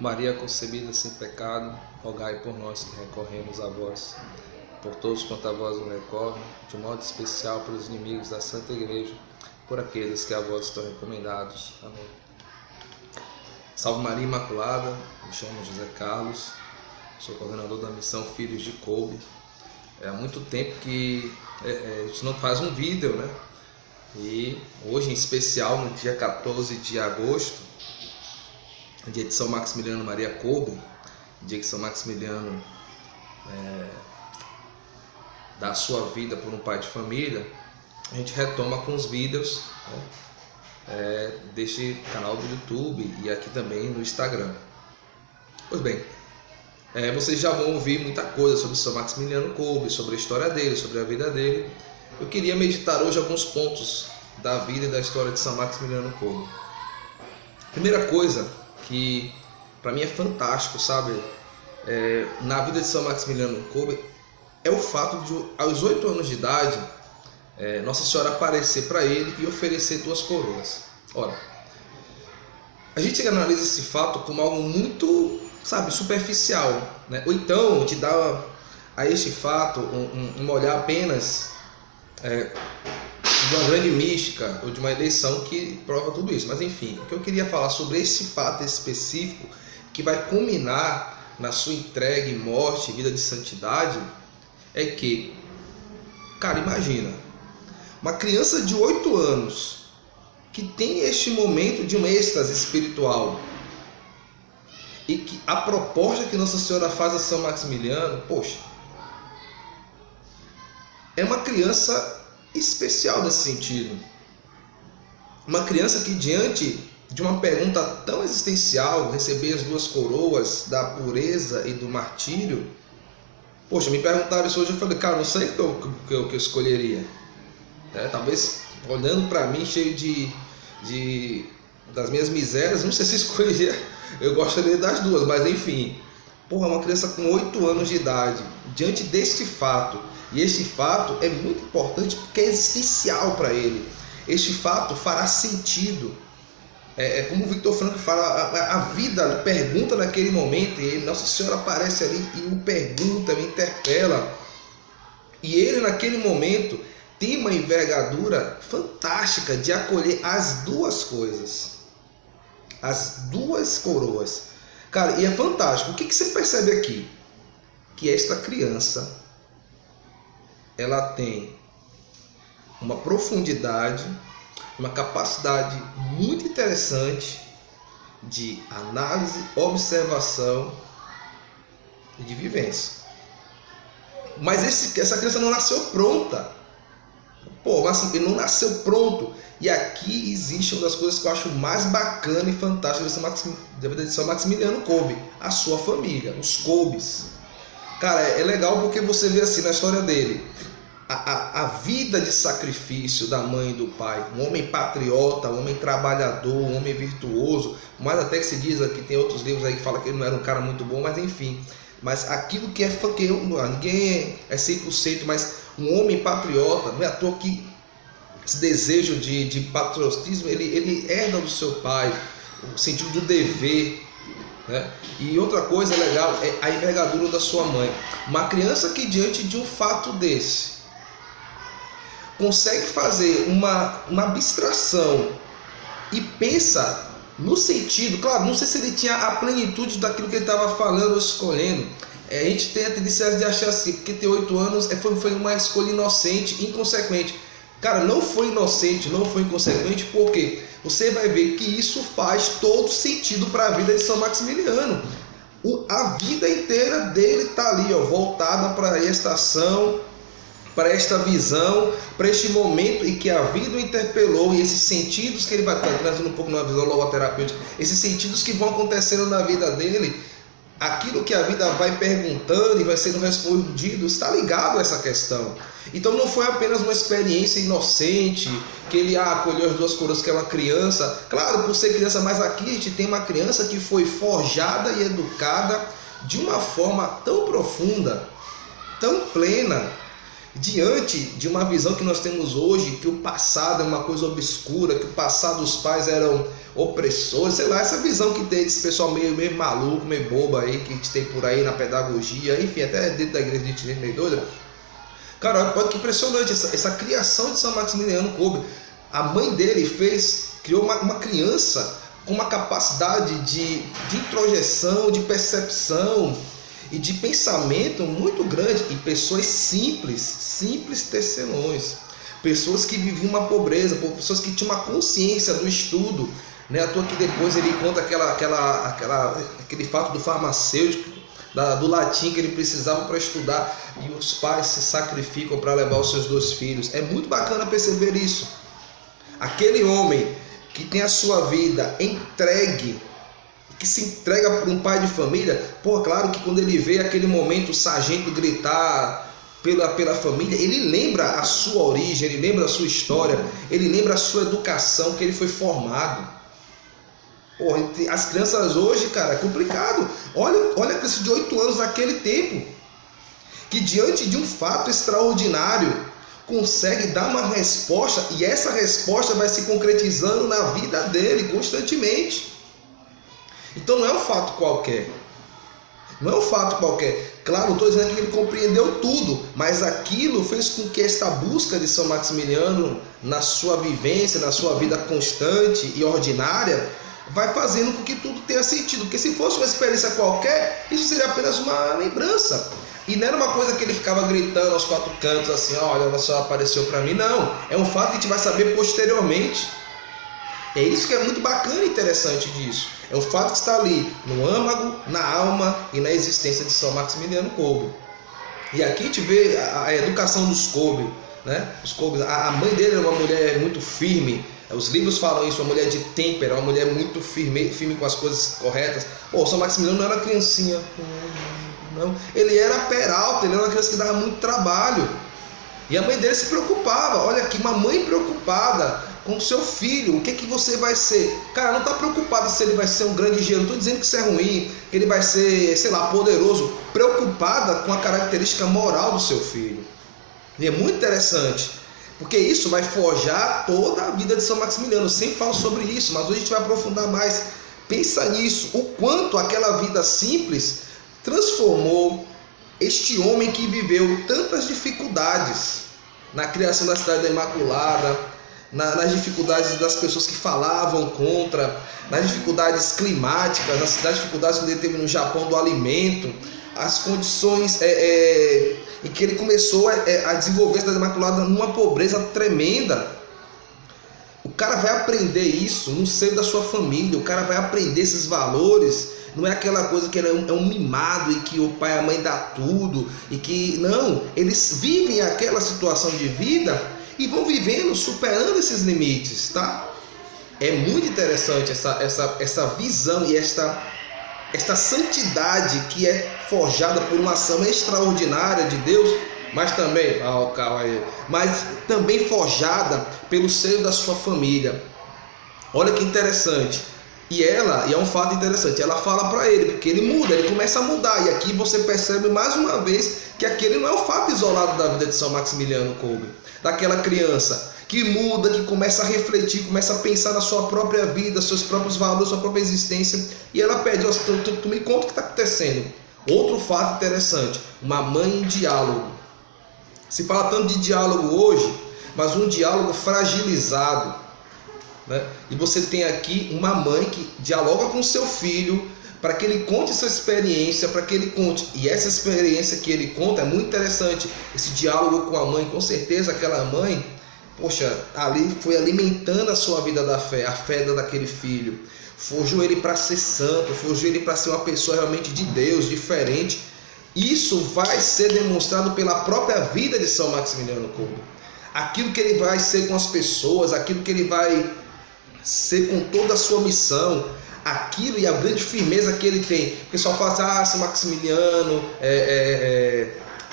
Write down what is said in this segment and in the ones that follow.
Maria concebida sem pecado, rogai por nós que recorremos a vós. Por todos quanto a vós nos recorrem, de modo especial pelos inimigos da Santa Igreja, por aqueles que a vós estão recomendados. Amém. Salve Maria Imaculada, me chamo José Carlos, sou coordenador da missão Filhos de Coube. Há muito tempo que a gente não faz um vídeo, né? E hoje, em especial, no dia 14 de agosto, dia de São Maximiliano Maria Kolbe, dia que São Maximiliano dá a sua vida por um pai de família, a gente retoma com os vídeos, né, deste canal do YouTube e aqui também no Instagram. Pois bem, vocês já vão ouvir muita coisa sobre São Maximiliano Kolbe, sobre a história dele, sobre a vida dele. Eu queria meditar hoje alguns pontos da vida e da história de São Maximiliano Kolbe. Primeira coisa que para mim é fantástico, sabe, na vida de São Maximiliano Kolbe, é o fato de, aos 8 anos de idade, Nossa Senhora aparecer para ele e oferecer 2 coroas. Ora, a gente analisa esse fato como algo muito, sabe, superficial, né? Ou então te dá a este fato um olhar apenas de uma grande mística ou de uma eleição que prova tudo isso. Mas enfim, o que eu queria falar sobre esse fato específico que vai culminar na sua entrega e morte e vida de santidade é que, cara, imagina, uma criança de 8 anos que tem este momento de um êxtase espiritual e que a proposta que Nossa Senhora faz a São Maximiliano, poxa, é uma criança especial nesse sentido. Uma criança que, diante de uma pergunta tão existencial, receber as 2 coroas da pureza e do martírio, poxa, me perguntaram isso hoje, eu falei, cara, não sei o que eu escolheria. Talvez, olhando para mim, cheio das minhas misérias, não sei se escolheria, eu gostaria das 2, mas enfim. Porra, uma criança com 8 anos de idade, diante deste fato, e este fato é muito importante porque é existencial para ele. Este fato fará sentido. Como o Victor Frankl fala, a vida pergunta naquele momento, e ele, Nossa Senhora aparece ali e o pergunta, me interpela. E ele naquele momento tem uma envergadura fantástica de acolher as 2 coisas. As 2 coroas. Cara, e é fantástico. O que você percebe aqui? Que esta criança, ela tem uma profundidade, uma capacidade muito interessante de análise, observação e de vivência. Mas essa criança não nasceu pronta. Ele não nasceu pronto. E aqui existe uma das coisas que eu acho mais bacana e fantástica da vida de São Maximiliano Kolbe, a sua família, os Kolbes. Cara, é legal porque você vê assim na história dele a vida de sacrifício da mãe e do pai, um homem patriota, um homem trabalhador, um homem virtuoso, mas até que se diz que tem outros livros aí que falam que ele não era um cara muito bom, mas enfim. Mas aquilo que ninguém é 100%, mas um homem patriota, não é à toa que esse desejo de patriotismo, ele herda do seu pai, o sentido do dever, né? E outra coisa legal é a envergadura da sua mãe. Uma criança que, diante de um fato desse, consegue fazer uma abstração e pensa no sentido, claro, não sei se ele tinha a plenitude daquilo que ele estava falando ou escolhendo. A gente tem a tendência de achar assim, porque ter 8 anos foi uma escolha inocente, inconsequente. Cara, não foi inocente, não foi inconsequente, porque você vai ver que isso faz todo sentido para a vida de São Maximiliano. A vida inteira dele está ali, voltada para esta ação, para esta visão, para este momento em que a vida o interpelou, e esses sentidos que ele vai trazendo um pouco numa visão logoterapêutica, esses sentidos que vão acontecendo na vida dele, aquilo que a vida vai perguntando e vai sendo respondido, está ligado a essa questão. Então não foi apenas uma experiência inocente, que ele acolheu as 2 coroas que é uma criança, claro, por ser criança, mas aqui a gente tem uma criança que foi forjada e educada de uma forma tão profunda, tão plena, diante de uma visão que nós temos hoje, que o passado é uma coisa obscura, que o passado dos pais eram opressores, sei lá, essa visão que tem desse pessoal meio maluco, meio bobo aí, que a gente tem por aí na pedagogia, enfim, até dentro da igreja de gente meio doida. Cara, olha que impressionante essa criação de São Maximiliano Kolbe. A mãe dele criou uma criança com uma capacidade de introjeção, de percepção e de pensamento muito grande, e pessoas simples tecelões, pessoas que viviam uma pobreza, pessoas que tinham uma consciência do estudo, né? À toa que depois ele conta aquele fato do farmacêutico, do latim que ele precisava para estudar, e os pais se sacrificam para levar os seus 2 filhos. É muito bacana perceber isso. Aquele homem que tem a sua vida entregue, que se entrega por um pai de família, claro que quando ele vê aquele momento o sargento gritar pela família, ele lembra a sua origem, ele lembra a sua história, ele lembra a sua educação, que ele foi formado. As crianças hoje, cara, é complicado. Olha a criança de 8 anos naquele tempo, que diante de um fato extraordinário consegue dar uma resposta, e essa resposta vai se concretizando na vida dele constantemente. Então não é um fato qualquer. Não é um fato qualquer. Claro, não estou dizendo que ele compreendeu tudo, mas aquilo fez com que esta busca de São Maximiliano, na sua vivência, na sua vida constante e ordinária, vai fazendo com que tudo tenha sentido. Porque se fosse uma experiência qualquer, isso seria apenas uma lembrança. E não era uma coisa que ele ficava gritando aos 4 cantos assim, olha, ela só apareceu para mim. Não, é um fato que a gente vai saber posteriormente. É isso que é muito bacana e interessante disso. É um fato que está ali no âmago, na alma e na existência de São Maximiliano Kolbe. E aqui a gente vê a educação dos Kolbe, né? Os Kolbe, a mãe dele era uma mulher muito firme. Os livros falam isso, uma mulher de têmpera, uma mulher muito firme com as coisas corretas. São Maximiliano não era criancinha, não. Ele era peralta, ele era uma criança que dava muito trabalho. E a mãe dele se preocupava. Olha aqui, uma mãe preocupada com o seu filho, o que você vai ser? Cara, não está preocupado se ele vai ser um grande engenheiro, não estou dizendo que isso é ruim, que ele vai ser, sei lá, poderoso. Preocupada com a característica moral do seu filho. E é muito interessante, porque isso vai forjar toda a vida de São Maximiliano. Eu sempre falo sobre isso, mas hoje a gente vai aprofundar mais. Pensa nisso, o quanto aquela vida simples transformou este homem que viveu tantas dificuldades na criação da Cidade da Imaculada, nas dificuldades das pessoas que falavam contra, nas dificuldades climáticas, nas dificuldades que ele teve no Japão do alimento, as condições em que ele começou a desenvolver a Cidade Imaculada numa pobreza tremenda. O cara vai aprender isso no seio da sua família, o cara vai aprender esses valores. Não é aquela coisa que ele é um mimado e que o pai e a mãe dá tudo, e que não, eles vivem aquela situação de vida e vão vivendo, superando esses limites, tá? É muito interessante essa visão e esta santidade que é forjada por uma ação extraordinária de Deus, mas também forjada pelo seio da sua família. Olha que interessante. E é um fato interessante, ela fala para ele, porque ele muda, ele começa a mudar. E aqui você percebe mais uma vez que aquele não é o fato isolado da vida de São Maximiliano Kolbe, daquela criança que muda, que começa a refletir, começa a pensar na sua própria vida, seus próprios valores, sua própria existência. E ela pede, tu me conta o que está acontecendo. Outro fato interessante, uma mãe em diálogo. Se fala tanto de diálogo hoje, mas um diálogo fragilizado, né? E você tem aqui uma mãe que dialoga com seu filho para que ele conte sua experiência, para que ele conte. E essa experiência que ele conta é muito interessante. Esse diálogo com a mãe, com certeza aquela mãe, ali foi alimentando a sua vida da fé, a fé daquele filho. Forjou ele para ser santo, forjou ele para ser uma pessoa realmente de Deus, diferente. Isso vai ser demonstrado pela própria vida de São Maximiliano Kolbe. Aquilo que ele vai ser com as pessoas, aquilo que ele vai ser com toda a sua missão, aquilo e a grande firmeza que ele tem. O pessoal fala assim, São Maximiliano,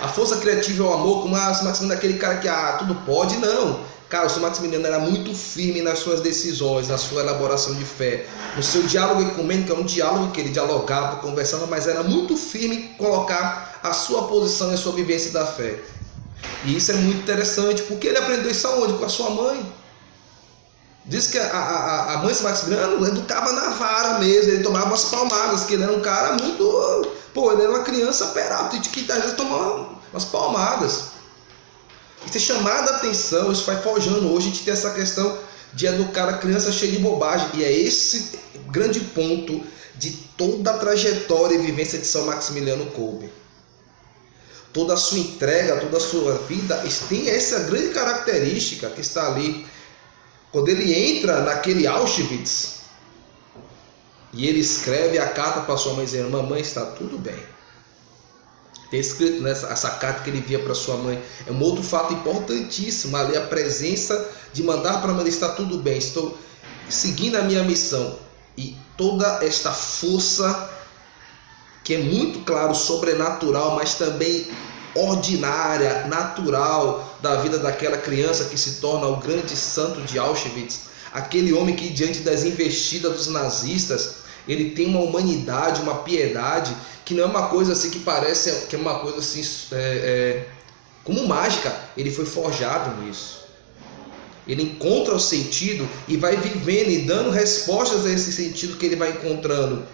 a força criativa é o amor, como São Maximiliano é aquele cara que tudo pode. Não, cara, o São Maximiliano era muito firme nas suas decisões, na sua elaboração de fé, no seu diálogo ecumênico. É um diálogo que ele dialogava, conversava, mas era muito firme em colocar a sua posição e a sua vivência da fé. E isso é muito interessante, porque ele aprendeu isso aonde? Com a sua mãe. Diz que a mãe de São Maximiliano educava na vara mesmo, ele tomava umas palmadas, que ele era um cara muito... Pô, ele era uma criança peralta, que às vezes tomava umas palmadas. Isso é chamada a atenção, isso vai forjando. Hoje a gente tem essa questão de educar a criança cheia de bobagem, e é esse grande ponto de toda a trajetória e vivência de São Maximiliano Kolbe. Toda a sua entrega, toda a sua vida tem essa grande característica que está ali. Quando ele entra naquele Auschwitz e ele escreve a carta para sua mãe dizendo: mamãe, está tudo bem. Tem escrito nessa essa carta que ele envia para sua mãe. É um outro fato importantíssimo ali, a presença de mandar para a mãe: está tudo bem, estou seguindo a minha missão. E toda esta força, que é muito claro, sobrenatural, mas também ordinária, natural, da vida daquela criança que se torna o grande santo de Auschwitz, aquele homem que diante das investidas dos nazistas, ele tem uma humanidade, uma piedade, que não é uma coisa assim que parece que é uma coisa assim como mágica. Ele foi forjado nisso. Ele encontra o sentido e vai vivendo e dando respostas a esse sentido que ele vai encontrando,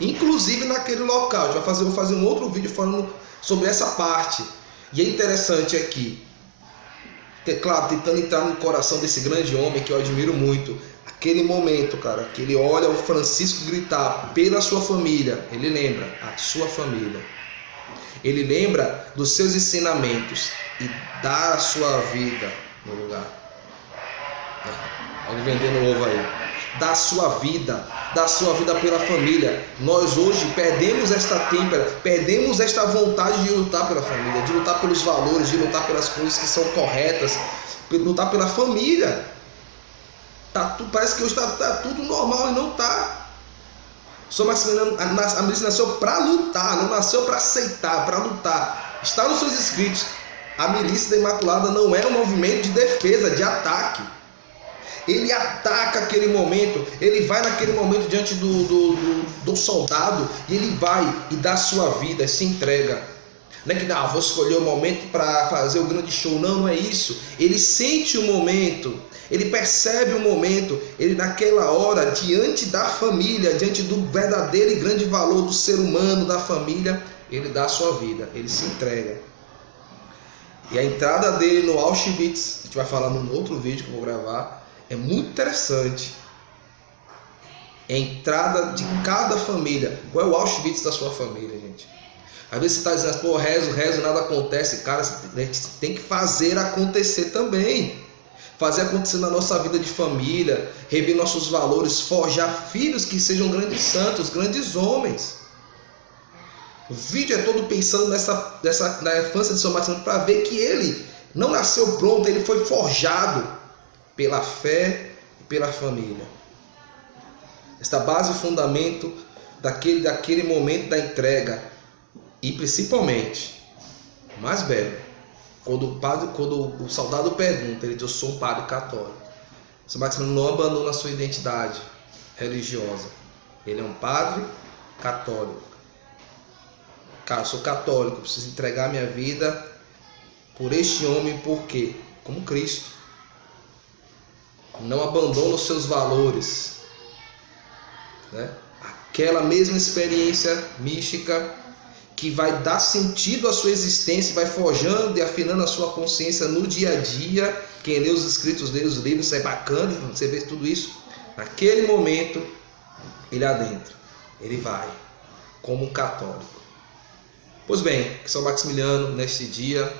inclusive naquele local. Vou fazer um outro vídeo falando sobre essa parte. E é interessante aqui, claro, tentando entrar no coração desse grande homem que eu admiro muito. Aquele momento, cara, que ele olha o Francisco gritar pela sua família, ele lembra a sua família, ele lembra dos seus ensinamentos e dá a sua vida no lugar. Olha ele vendendo ovo aí. Dá a sua vida pela família. Nós hoje perdemos esta têmpera, perdemos esta vontade de lutar pela família, de lutar pelos valores, de lutar pelas coisas que são corretas, de lutar pela família. Parece que hoje está tudo normal e não está. São Maximiliano, a milícia nasceu para lutar, não nasceu para aceitar, para lutar. Está nos seus escritos: a milícia da Imaculada não é um movimento de defesa, de ataque. Ele ataca aquele momento, ele vai naquele momento diante do soldado, e ele vai e dá a sua vida, se entrega. Não é que vou escolher o momento para fazer o grande show, não é isso. Ele sente o momento, ele percebe o momento, ele naquela hora, diante da família, diante do verdadeiro e grande valor do ser humano, da família, ele dá a sua vida, ele se entrega. E a entrada dele no Auschwitz, a gente vai falar num outro vídeo que eu vou gravar, é muito interessante. É a entrada de cada família. Qual é o Auschwitz da sua família, gente? Às vezes você está dizendo: pô, rezo, nada acontece. Cara, a gente tem que fazer acontecer também. Fazer acontecer na nossa vida de família, rever nossos valores, forjar filhos que sejam grandes santos, grandes homens. O vídeo é todo pensando na infância de São Maximiliano, para ver que ele não nasceu pronto, ele foi forjado pela fé e pela família. Esta base e fundamento daquele momento da entrega. E principalmente, o mais belo, quando o soldado pergunta, ele diz: eu sou um padre católico. São Maximiliano não abandona a sua identidade religiosa. Ele é um padre católico. Cara, eu sou católico, preciso entregar minha vida por este homem, por quê? Como Cristo. Não abandona os seus valores, né? Aquela mesma experiência mística que vai dar sentido à sua existência, vai forjando e afinando a sua consciência no dia a dia. Quem lê os escritos dele, os livros, isso é bacana, você vê tudo isso. Naquele momento, ele adentra, ele vai como um católico. Pois bem, que São Maximiliano, neste dia,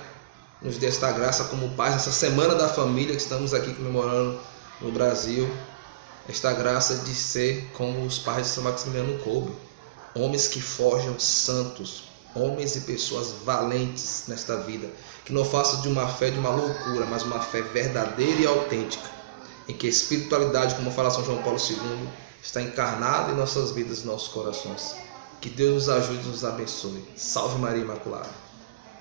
nos dê esta graça como paz, nessa semana da família que estamos aqui comemorando no Brasil, esta graça de ser como os pais de São Maximiliano Kolbe, homens que forjam santos, homens e pessoas valentes nesta vida, que não façam de uma fé de uma loucura, mas uma fé verdadeira e autêntica, em que a espiritualidade, como fala São João Paulo II, está encarnada em nossas vidas e nossos corações. Que Deus nos ajude e nos abençoe. Salve Maria Imaculada.